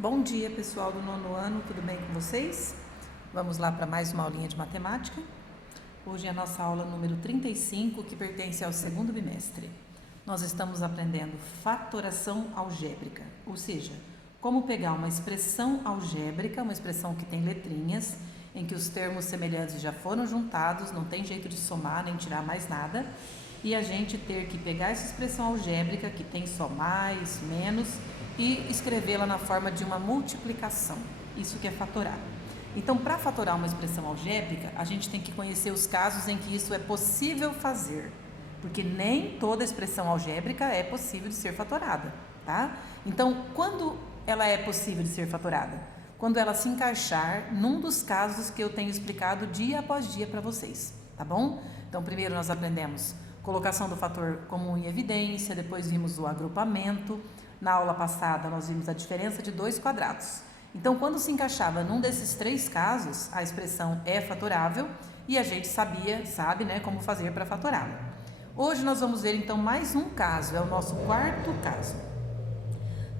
Bom dia, pessoal do nono ano, tudo bem com vocês? Vamos lá para mais uma aulinha de matemática. Hoje é a nossa aula número 35, que pertence ao segundo bimestre. Nós estamos aprendendo fatoração algébrica, ou seja, como pegar uma expressão algébrica, uma expressão que tem letrinhas, em que os termos semelhantes já foram juntados, não tem jeito de somar nem tirar mais nada, e a gente ter que pegar essa expressão algébrica, que tem só mais, menos, e escrevê-la na forma de uma multiplicação. Isso que é fatorar. Então, para fatorar uma expressão algébrica, a gente tem que conhecer os casos em que isso é possível fazer, porque nem toda expressão algébrica é possível de ser fatorada, tá? Então, quando ela é possível de ser fatorada? Quando ela se encaixar num dos casos que eu tenho explicado dia após dia para vocês, tá bom? Então, primeiro nós aprendemos colocação do fator comum em evidência, depois vimos o agrupamento. Na aula passada nós vimos a diferença de dois quadrados. Então, quando se encaixava num desses três casos, a expressão é fatorável e a gente sabe, né, como fazer para fatorá-la. Hoje nós vamos ver então mais um caso, é o nosso quarto caso.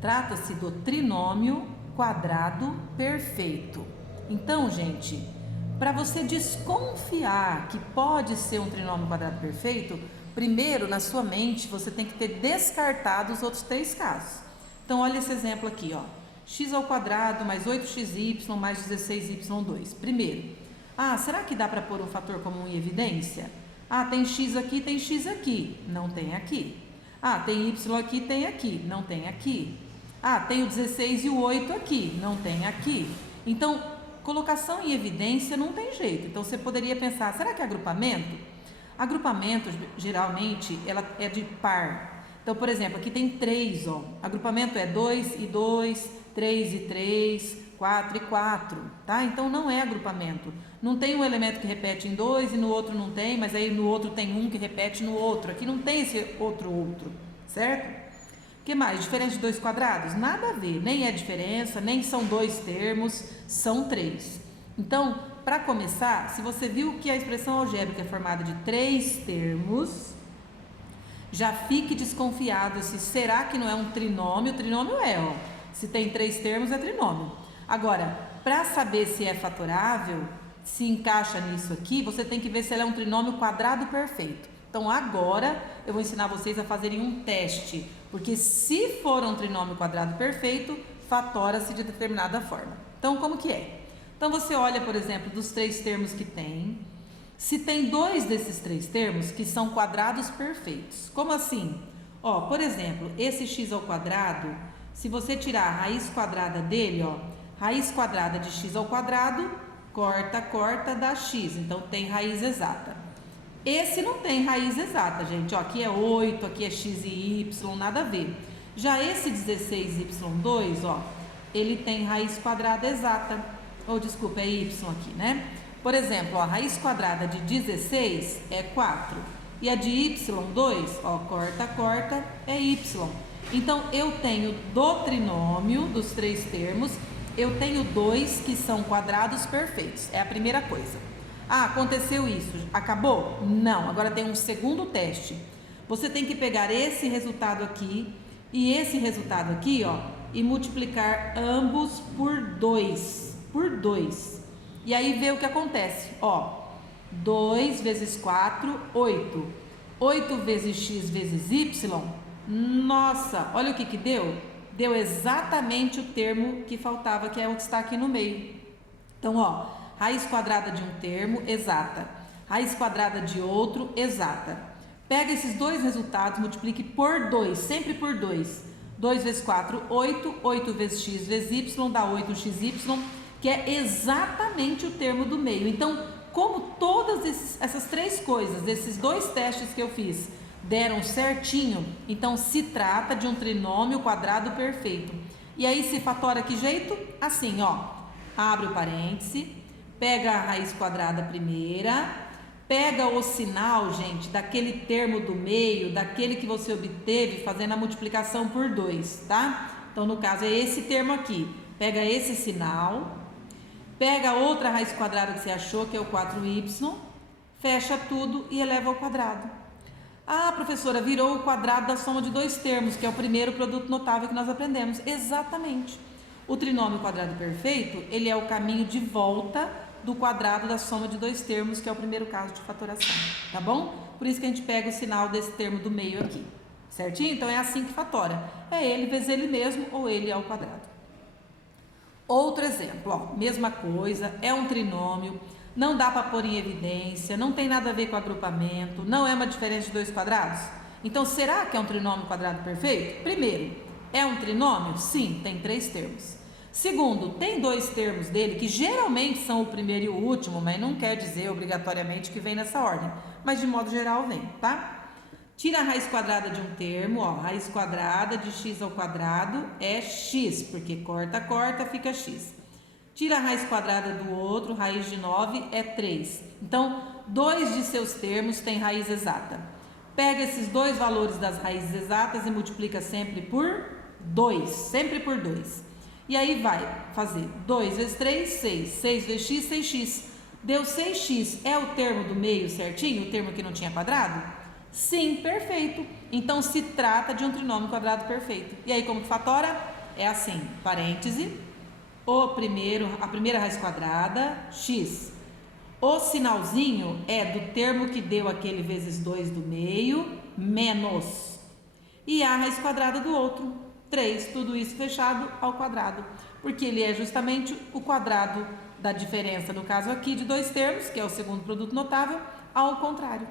Trata-se do trinômio quadrado perfeito. Então, gente, para você desconfiar que pode ser um trinômio quadrado perfeito, primeiro, na sua mente, você tem que ter descartado os outros três casos. Então, olha esse exemplo aqui, ó. X ao quadrado mais 8xy mais 16y2. Primeiro, será que dá para pôr um fator comum em evidência? Tem x aqui, tem x aqui. Não tem aqui. Tem y aqui, tem aqui. Não tem aqui. Tem o 16 e o 8 aqui. Não tem aqui. Então, colocação em evidência não tem jeito. Então, você poderia pensar, será que é agrupamento? Agrupamento, geralmente, ela é de par. Então, por exemplo, aqui tem 3, ó. Agrupamento é 2 e 2, 3 e 3, 4 e 4, tá? Então, não é agrupamento. Não tem um elemento que repete em 2 e no outro não tem, mas aí no outro tem um que repete no outro. Aqui não tem esse outro, certo? O que mais? Diferença de dois quadrados? Nada a ver, nem é diferença, nem são dois termos, são três. Então, para começar, se você viu que a expressão algébrica é formada de três termos, já fique desconfiado se será que não é um trinômio. Trinômio é, ó. Se tem três termos, é trinômio. Agora, para saber se é fatorável, se encaixa nisso aqui, você tem que ver se ela é um trinômio quadrado perfeito. Então, agora eu vou ensinar vocês a fazerem um teste, porque se for um trinômio quadrado perfeito, fatora-se de determinada forma. Então, como que é? Então, você olha, por exemplo, dos três termos que tem. Se tem dois desses três termos que são quadrados perfeitos. Como assim? Ó, por exemplo, esse x ao quadrado, se você tirar a raiz quadrada dele, ó, raiz quadrada de x ao quadrado, corta, dá x. Então, tem raiz exata. Esse não tem raiz exata, gente. Ó, aqui é 8, aqui é x e y, nada a ver. Já esse 16y2, ó, ele tem raiz quadrada exata. Ou, desculpa, é y aqui, né? Por exemplo, ó, a raiz quadrada de 16 é 4. E a de y2, ó, corta, é y. Então, eu tenho do trinômio, dos três termos, eu tenho dois que são quadrados perfeitos. É a primeira coisa. Aconteceu isso. Acabou? Não. Agora tem um segundo teste. Você tem que pegar esse resultado aqui e esse resultado aqui, ó, e multiplicar ambos por 2. Por 2. E aí ver o que acontece. Ó, 2 vezes 4, 8. 8 vezes x vezes y. Nossa, olha o que deu. Deu exatamente o termo que faltava, que é o que está aqui no meio. Então, ó, raiz quadrada de um termo, exata. Raiz quadrada de outro, exata. Pega esses dois resultados, multiplique por 2, sempre por 2. 2 vezes 4, 8. 8 vezes x vezes y dá 8xy, que é exatamente o termo do meio. Então, como todas essas três coisas, esses dois testes que eu fiz, deram certinho, então se trata de um trinômio quadrado perfeito. E aí se fatora que jeito? Assim, ó. Abre o parêntese, pega a raiz quadrada primeira, pega o sinal, gente, daquele termo do meio, daquele que você obteve fazendo a multiplicação por 2, tá? Então, no caso, é esse termo aqui. Pega esse sinal, pega outra raiz quadrada que você achou, que é o 4y, fecha tudo e eleva ao quadrado. Professora, virou o quadrado da soma de dois termos, que é o primeiro produto notável que nós aprendemos. Exatamente. O trinômio quadrado perfeito, ele é o caminho de volta do quadrado da soma de dois termos, que é o primeiro caso de fatoração, tá bom? Por isso que a gente pega o sinal desse termo do meio aqui, certinho? Então é assim que fatora, é ele vezes ele mesmo ou ele ao quadrado. Outro exemplo, ó, mesma coisa, é um trinômio, não dá para pôr em evidência, não tem nada a ver com agrupamento, não é uma diferença de dois quadrados. Então será que é um trinômio quadrado perfeito? Primeiro, é um trinômio? Sim, tem três termos. Segundo, tem dois termos dele que geralmente são o primeiro e o último, mas não quer dizer obrigatoriamente que vem nessa ordem, mas de modo geral vem, tá? Tira a raiz quadrada de um termo, ó, raiz quadrada de x ao quadrado é x, porque corta, corta, fica x. Tira a raiz quadrada do outro, raiz de 9 é 3. Então, dois de seus termos têm raiz exata. Pega esses dois valores das raízes exatas e multiplica sempre por 2, sempre por 2. E aí vai fazer 2 vezes 3, 6. 6 vezes x, 6x. Deu 6x. É o termo do meio certinho? O termo que não tinha quadrado? Sim, perfeito. Então se trata de um trinômio quadrado perfeito. E aí como que fatora? É assim, parêntese, a primeira raiz quadrada, x. O sinalzinho é do termo que deu aquele vezes 2 do meio, menos. E a raiz quadrada do outro. 3, tudo isso fechado ao quadrado, porque ele é justamente o quadrado da diferença, no caso aqui, de dois termos, que é o segundo produto notável, ao contrário,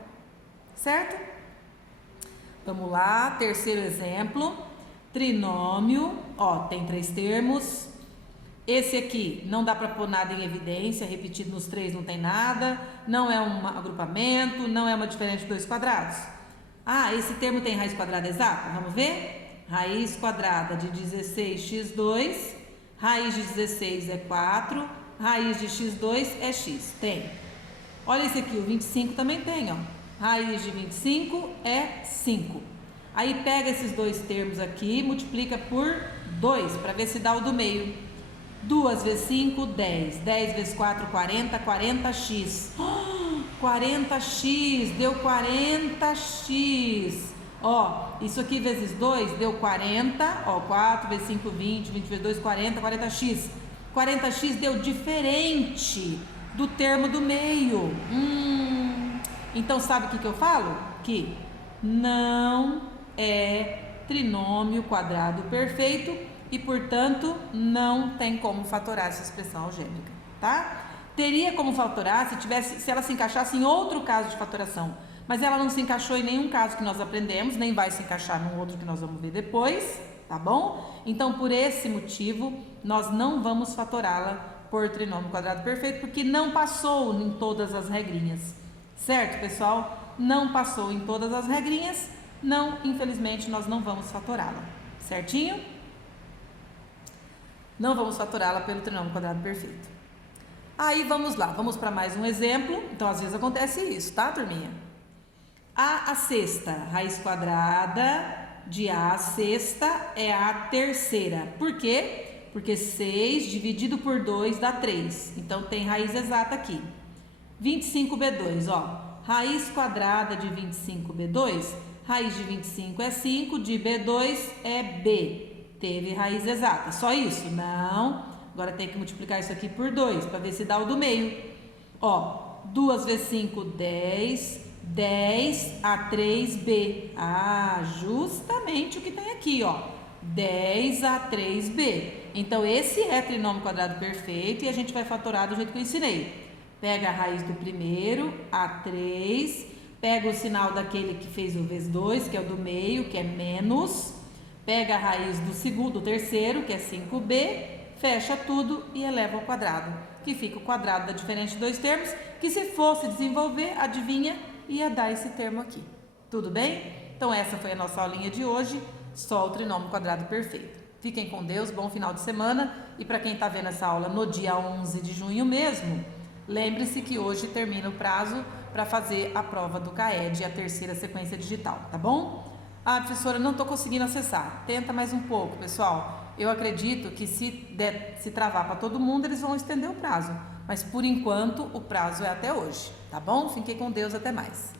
certo? Vamos lá, terceiro exemplo, trinômio, ó, tem três termos, esse aqui não dá para pôr nada em evidência, repetido nos três não tem nada, não é um agrupamento, não é uma diferença de dois quadrados. Ah, esse termo tem raiz quadrada exata, vamos ver? Raiz quadrada de 16x2, raiz de 16 é 4, raiz de x2 é x. Tem. Olha esse aqui, o 25 também tem, ó. Raiz de 25 é 5. Aí pega esses dois termos aqui, multiplica por 2, para ver se dá o do meio. 2 vezes 5, 10. 10 vezes 4, 40, 40x. 40x, deu 40x. Ó, isso aqui vezes 2 deu 40, ó, 4 vezes 5, 20, 20 vezes 2, 40, 40x. 40x deu diferente do termo do meio. Então, sabe o que eu falo? Que não é trinômio quadrado perfeito e, portanto, não tem como fatorar essa expressão algêbrica, tá? Teria como fatorar se ela se encaixasse em outro caso de fatoração. Mas ela não se encaixou em nenhum caso que nós aprendemos, nem vai se encaixar num outro que nós vamos ver depois, tá bom? Então, por esse motivo, nós não vamos fatorá-la por trinômio quadrado perfeito, porque não passou em todas as regrinhas, certo, pessoal? Não passou em todas as regrinhas, não, infelizmente, nós não vamos fatorá-la, certinho? Não vamos fatorá-la pelo trinômio quadrado perfeito. Aí, vamos lá, vamos para mais um exemplo. Então, às vezes acontece isso, tá, turminha? A sexta, raiz quadrada de A sexta é a terceira. Por quê? Porque 6 dividido por 2 dá 3. Então, tem raiz exata aqui. 25B2, ó. Raiz quadrada de 25B2, raiz de 25 é 5, de B2 é B. Teve raiz exata. Só isso? Não. Agora tem que multiplicar isso aqui por 2, para ver se dá o do meio. Ó, 2 vezes 5, 10... 10 a 3b. Ah, justamente o que tem aqui, ó. 10 a 3b. Então, esse é trinômio quadrado perfeito e a gente vai fatorar do jeito que eu ensinei. Pega a raiz do primeiro, A3. Pega o sinal daquele que fez o vezes 2, que é o do meio, que é menos. Pega a raiz do segundo, do terceiro, que é 5b. Fecha tudo e eleva ao quadrado. Que fica o quadrado da diferença de dois termos, que se fosse desenvolver, adivinha, ia dar esse termo aqui. Tudo bem? Então, essa foi a nossa aulinha de hoje, só o trinômio quadrado perfeito. Fiquem com Deus, bom final de semana. E para quem está vendo essa aula no dia 11 de junho mesmo, lembre-se que hoje termina o prazo para fazer a prova do CAED, a terceira sequência digital, tá bom? Ah, professora, não estou conseguindo acessar. Tenta mais um pouco, pessoal. Eu acredito que se travar para todo mundo, eles vão estender o prazo. Mas, por enquanto, o prazo é até hoje, tá bom? Fiquem com Deus, até mais.